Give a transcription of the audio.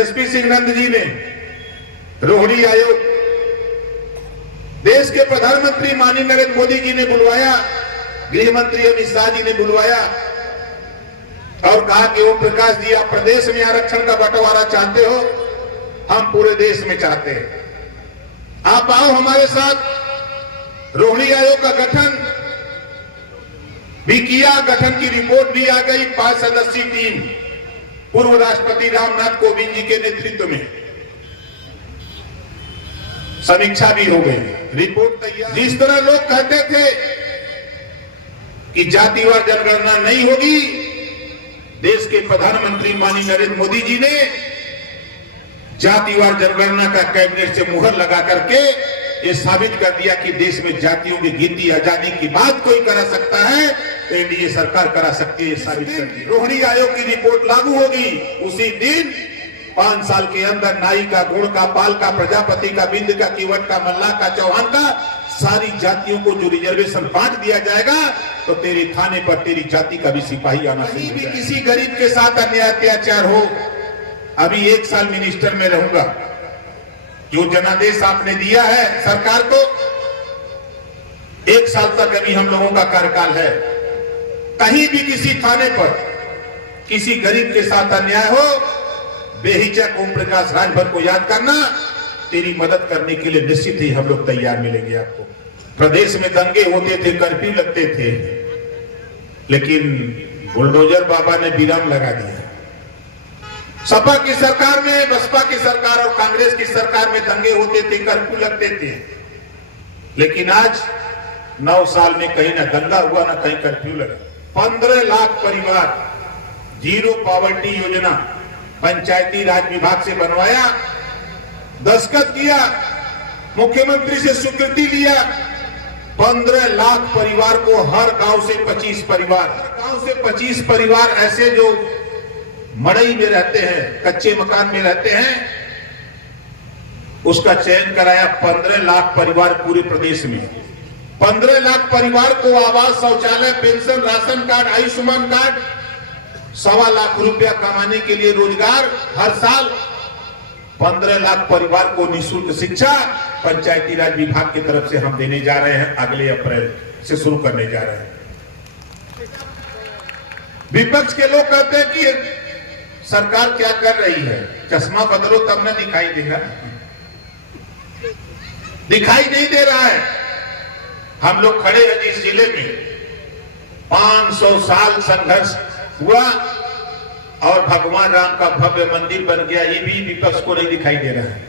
SP Singh Nand ji ने रोहिणी आयोग, देश के प्रधानमंत्री माननीय नरेंद्र मोदी जी ने बुलवाया, गृह मंत्री अमित शाह जी ने बुलवाया और कहा कि ओम प्रकाश जी, आप प्रदेश में आरक्षण का बंटवारा चाहते हो, हम पूरे देश में चाहते हैं, आप आओ हमारे साथ। रोहिणी आयोग का गठन भी किया, गठन की रिपोर्ट भी आ गई। 5 सदस्यीय टीम पूर्व राष्ट्रपति रामनाथ कोविंद जी के नेतृत्व में, समीक्षा भी हो गई, रिपोर्ट तैयार। जिस तरह लोग कहते थे कि जातिवार जनगणना नहीं होगी, देश के प्रधानमंत्री माननीय नरेंद्र मोदी जी ने जातिवार जनगणना का कैबिनेट से मुहर लगा करके ये साबित कर दिया कि देश में जातियों की गिनती आजादी की बात कोई करा सकता है, एनडीए सरकार करा सकती है, साबित कर दी। रोहिणी आयोग की रिपोर्ट लागू होगी उसी दिन 5 साल के अंदर नाई का, गुण का, पाल का, प्रजापति का, बिंद का, कीवट का, मल्लाह का, चौहान का, सारी जातियों को जो रिजर्वेशन बांट दिया जाएगा तो तेरे थाने पर तेरी जाति का भी सिपाही आना चाहिए। भी किसी गरीब के साथ अन्याय अत्याचार हो, अभी 1 साल मिनिस्टर में रहूंगा, जो जनादेश आपने दिया है सरकार को, 1 साल तक अभी हम लोगों का कार्यकाल है, कहीं भी किसी थाने पर किसी गरीब के साथ अन्याय हो, बेहिचक ओम प्रकाश राजभर को याद करना, तेरी मदद करने के लिए निश्चित ही हम लोग तैयार मिलेंगे आपको। प्रदेश में दंगे होते थे, कर्फ्यू लगते थे, लेकिन बुलडोजर बाबा ने विराम लगा दिया। सपा की सरकार में, बसपा की सरकार और कांग्रेस की सरकार में दंगे होते थे, कर्फ्यू लगते थे, लेकिन आज 9 साल में कहीं ना दंगा हुआ ना कहीं कर्फ्यू लगा। 15 लाख परिवार, जीरो पॉवर्टी योजना पंचायती राज विभाग से बनवाया, दस्तखत किया, मुख्यमंत्री से स्वीकृति लिया। 15 लाख परिवार को, हर गांव से 25 परिवार, गांव से 25 परिवार ऐसे जो मड़ई में रहते हैं, कच्चे मकान में रहते हैं, उसका चयन कराया। 15 लाख परिवार पूरे प्रदेश में, 15 लाख परिवार को आवास, शौचालय, pension, ration card, Ayushman card, 1.25 lakh रुपया कमाने के लिए रोजगार हर साल। 15 लाख परिवार को निःशुल्क शिक्षा पंचायती राज विभाग की तरफ से हम देने जा रहे हैं, अगले अप्रैल से शुरू करने जा रहे हैं। विपक्ष के लोग कहते हैं कि सरकार क्या कर रही है, चश्मा बदलो तब न दिखाई देगा, दिखाई नहीं दे रहा है। हम लोग खड़े हैं जिस जिले में 500 साल संघर्ष हुआ और भगवान राम का भव्य मंदिर बन गया, ये भी विपक्ष को नहीं दिखाई दे रहा है।